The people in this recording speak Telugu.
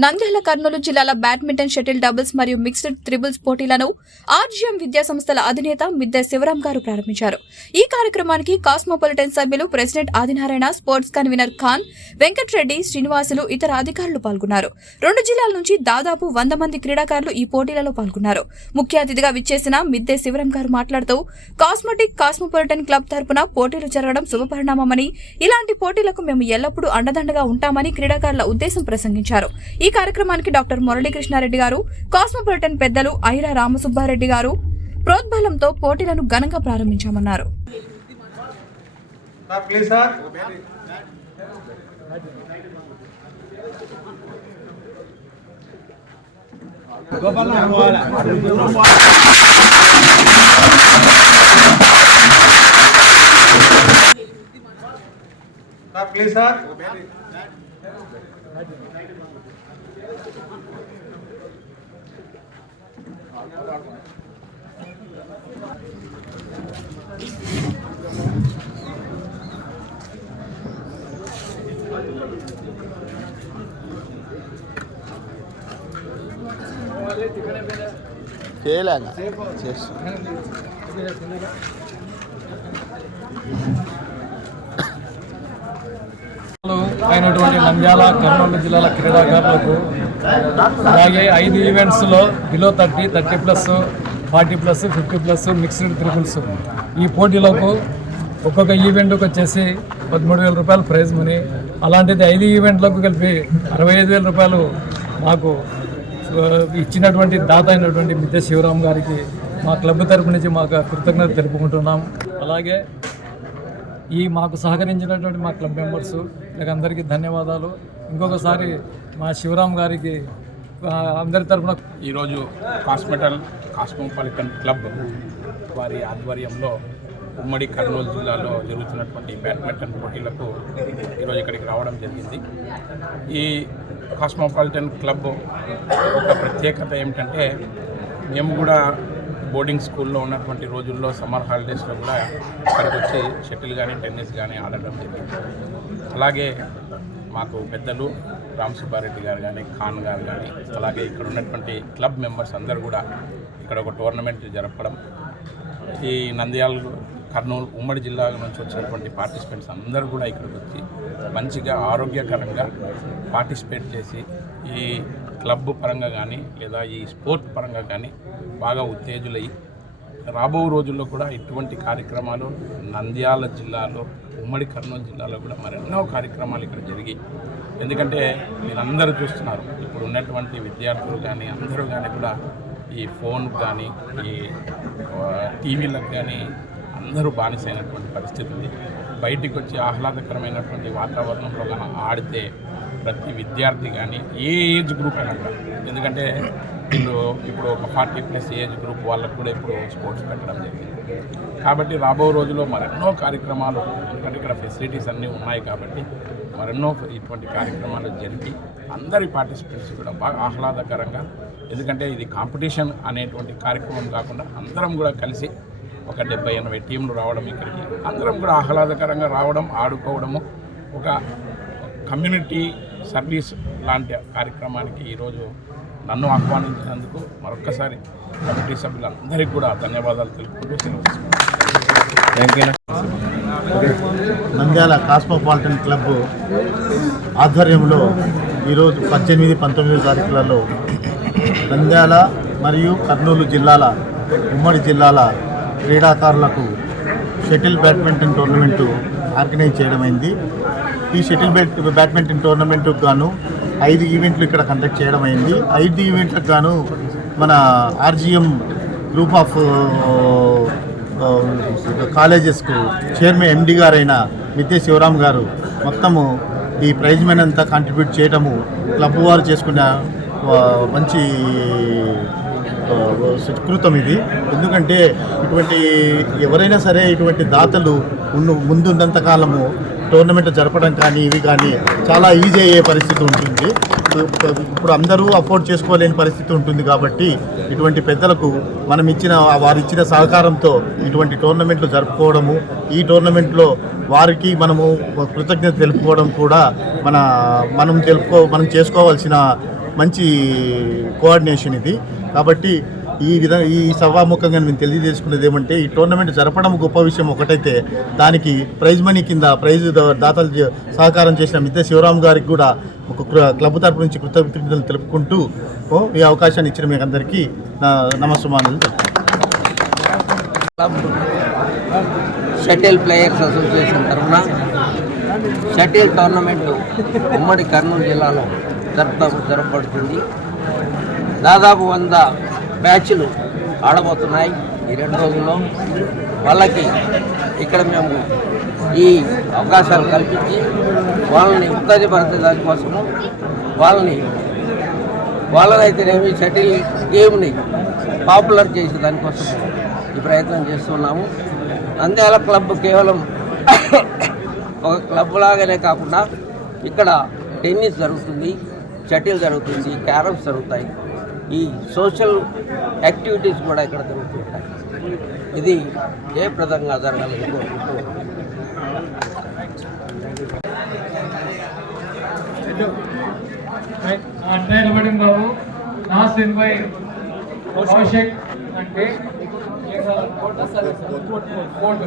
నంద్యాల కర్నూలు జిల్లాల బ్యాడ్మింటన్ షటిల్ డబుల్స్ మరియు మిక్స్డ్ త్రిబుల్స్ పోటీలను ఆర్జీఎం విద్యా సంస్థల అధినేత మిద్దె శివరాం గారు ప్రారంభించారు. ఈ కార్యక్రమానికి కాస్మోపాలిటన్ సభ్యులు president Adinarayana sports convener Khan Venkatreddy Srinivasulu ఇతర అధికారులు పాల్గొన్నారు. రెండు జిల్లాల నుంచి దాదాపు వంద మంది క్రీడాకారులు ఈ పోటీలలో పాల్గొన్నారు. ముఖ్య అతిథిగా విచ్చేసిన మిద్దె శివరాం గారు మాట్లాడుతూ కాస్మోటిక్ కాస్మోపాలిటన్ క్లబ్ తరపున పోటీలు జరగడం శుభపరిణామమని ఇలాంటి పోటీలకు మేము ఎల్లప్పుడూ అండదండగా ఉంటామని క్రీడాకారుల ఉద్దేశం ప్రసంగించారు. ఈ కార్యక్రమానికి డాక్టర్ మురళీకృష్ణారెడ్డి గారు కాస్మోపాలిటన్ పెద్దలు ఐరా రామసుబ్బారెడ్డి గారు ప్రోద్బలంతో పోటీలను ఘనంగా ప్రారంభించామన్నారు. Please sir. Please sir. చేయలేక చేస్తు అయినటువంటి నంద్యాల కర్నూలు జిల్లాల క్రీడాకారులకు అలాగే ఐదు ఈవెంట్స్లో below thirty thirty plus forty plus fifty plus mixed triples ఈ పోటీలకు ఒక్కొక్క ఈవెంట్కి వచ్చేసి పదమూడు వేల రూపాయలు ప్రైజ్ మనీ. అలాంటిది ఐదు ఈవెంట్లకు కలిపి అరవై ఐదు వేల రూపాయలు మాకు ఇచ్చినటువంటి దాత అయినటువంటి మిద్దె శివరాం గారికి మా క్లబ్ తరపు నుంచి మాకు కృతజ్ఞత తెలుపుకుంటున్నాం. అలాగే ఈ మాకు సహకరించినటువంటి మా క్లబ్ మెంబర్స్ అందరికీ ధన్యవాదాలు. ఇంకొకసారి మా శివరాం గారికి అందరి తరపున ఈరోజు కాస్మెటల్ కాస్మోపాలిటన్ క్లబ్ వారి ఆధ్వర్యంలో ఉమ్మడి కర్నూలు జిల్లాలో జరుగుతున్నటువంటి బ్యాడ్మింటన్ పోటీలకు ఈరోజు ఇక్కడికి రావడం జరిగింది. ఈ కాస్మోపాలిటన్ క్లబ్ ఒక ప్రత్యేకత ఏమిటంటే మేము కూడా బోర్డింగ్ స్కూల్లో ఉన్నటువంటి రోజుల్లో సమ్మర్ హాలిడేస్లో కూడా ఇక్కడికి వచ్చి షటిల్ కానీ టెన్నిస్ కానీ ఆడటం జరిగింది. అలాగే మాకు పెద్దలు రామ్ సుబ్బారెడ్డి గారు కానీ ఖాన్ గారు కానీ అలాగే ఇక్కడ ఉన్నటువంటి క్లబ్ మెంబర్స్ అందరు కూడా ఇక్కడ ఒక టోర్నమెంట్ జరపడం ఈ నంద్యాల కర్నూలు ఉమ్మడి జిల్లా నుంచి వచ్చినటువంటి పార్టిసిపెంట్స్ అందరూ కూడా ఇక్కడికి వచ్చి మంచిగా ఆరోగ్యకరంగా పార్టిసిపేట్ చేసి ఈ క్లబ్ పరంగా కానీ లేదా ఈ స్పోర్ట్ పరంగా కానీ బాగా ఉత్తేజులయ్యి రాబో రోజుల్లో కూడా ఇటువంటి కార్యక్రమాలు నంద్యాల జిల్లాలో ఉమ్మడి కర్నూలు జిల్లాలో కూడా మరెన్నో కార్యక్రమాలు ఇక్కడ జరిగి ఎందుకంటే మీరందరూ చూస్తున్నారు ఇప్పుడు ఉన్నటువంటి విద్యార్థులు కానీ అందరూ కానీ కూడా ఈ ఫోన్ కానీ ఈ టీవీలకు కానీ అందరూ బానిసైనటువంటి పరిస్థితి ఉంది. బయటికి వచ్చి ఆహ్లాదకరమైనటువంటి వాతావరణంలో కానీ ఆడితే ప్రతి విద్యార్థి కానీ ఏ ఏజ్ గ్రూప్ అయినా కూడా. ఎందుకంటే వీళ్ళు ఇప్పుడు ఒక ఫార్టీ ప్లస్ ఏజ్ గ్రూప్ వాళ్ళకు కూడా ఇప్పుడు స్పోర్ట్స్ పెట్టడం జరిగింది. కాబట్టి రాబో రోజుల్లో మరెన్నో కార్యక్రమాలు ఎందుకంటే ఇక్కడ ఫెసిలిటీస్ అన్నీ ఉన్నాయి కాబట్టి మరెన్నో ఇటువంటి కార్యక్రమాలు జరిపి అందరి పార్టిసిపెంట్స్ కూడా బాగా ఆహ్లాదకరంగా ఎందుకంటే ఇది కాంపిటీషన్ అనేటువంటి కార్యక్రమం కాకుండా అందరం కూడా కలిసి ఒక డెబ్బై ఎనభై టీంలు రావడం ఇక్కడికి అందరం కూడా ఆహ్లాదకరంగా రావడం ఆడుకోవడము ఒక కమ్యూనిటీ సర్వీస్ లాంటి కార్యక్రమానికి ఈరోజు నన్ను ఆహ్వానించినందుకు మరొక్కసారి కమిటీ సభ్యులందరికీ కూడా ధన్యవాదాలు తెలుపుకుంటూ సెలవు నంద్యాల కాస్మోపాలిటన్ క్లబ్ ఆధ్వర్యంలో ఈరోజు పద్దెనిమిది పంతొమ్మిది తారీఖులలో నంద్యాల మరియు కర్నూలు జిల్లాల ఉమ్మడి జిల్లాల క్రీడాకారులకు షటిల్ బ్యాడ్మింటన్ టోర్నమెంటు ఆర్గనైజ్ చేయడమైంది. ఈ షటిల్ బ్యాట్ బ్యాడ్మింటన్ టోర్నమెంట్కు గాను ఐదు ఈవెంట్లు ఇక్కడ కండక్ట్ చేయడం అయింది. ఐదు ఈవెంట్లకు గాను మన ఆర్జీఎం గ్రూప్ ఆఫ్ కాలేజెస్కు చైర్మన్ ఎండి గారైన మిద్దె శివరాం గారు మొత్తము ఈ ప్రైజ్ మెన్ అంతా కాంట్రిబ్యూట్ చేయడము క్లబ్ వారు చేసుకున్న మంచి సుకృతం ఇది. ఎందుకంటే ఇటువంటి ఎవరైనా సరే ఇటువంటి దాతలు ఉన్న ముందున్నంత కాలము టోర్నమెంట్ జరపడం కానీ ఇవి కానీ చాలా ఈజీ అయ్యే పరిస్థితి ఉంటుంది. ఇప్పుడు అందరూ అఫోర్డ్ చేసుకోలేని పరిస్థితి ఉంటుంది కాబట్టి ఇటువంటి పెద్దలకు మనం ఇచ్చిన వారు ఇచ్చిన సహకారంతో ఇటువంటి టోర్నమెంట్లు జరుపుకోవడము ఈ టోర్నమెంట్లో వారికి మనము కృతజ్ఞత తెలుపుకోవడం కూడా మన మనం తెలుపుకో మనం చేసుకోవాల్సిన మంచి కోఆర్డినేషన్ ఇది. కాబట్టి ఈ విధంగా ఈ సభాముఖంగా మేము తెలియజేసుకున్నది ఏమంటే ఈ టోర్నమెంట్ జరపడం గొప్ప విషయం ఒకటైతే దానికి ప్రైజ్ మనీ కింద ప్రైజ్ దాతలు చే- సహకారం చేసిన మిద్దె శివరాం గారికి కూడా ఒక క్లబ్ తరపు నుంచి కృతజ్ఞతలు తెలుపుకుంటూ ఓ, ఈ అవకాశాన్ని ఇచ్చిన మీకు అందరికీ నా నమస్సుమానులు. షటిల్ ప్లేయర్స్ అసోసియేషన్ తరఫున షటిల్ టోర్నమెంట్ ఉమ్మడి కర్నూలు జిల్లాలో జరుపుతా జరపబడుతుంది. దాదాపు వంద బ్యాచ్లు ఆడబోతున్నాయి. ఈ రెండు రోజుల్లో వాళ్ళకి ఇక్కడ మేము ఈ అవకాశాలు కల్పించి వాళ్ళని ఉత్తేజపరిచే దానికోసము వాళ్ళని వాళ్ళనైతేనేమి షటిల్ గేమ్ని పాపులర్ చేసే దానికోసం ఈ ప్రయత్నం చేస్తున్నాము. నంద్యాల క్లబ్ కేవలం ఒక క్లబ్ లాగానే కాకుండా ఇక్కడ టెన్నిస్ జరుగుతుంది షటిల్ జరుగుతుంది క్యారమ్స్ జరుగుతాయి. ఈ సోషల్ యాక్టివిటీస్ కూడా ఇక్కడ జరుగుతుంటాయి. ఇది జయప్రదంగా జరగాలని కోరుకుంటూ అంటే నిలబడింది బాబు. లాస్ట్ ఇరవై కౌశిక్ అంటే కోర్టు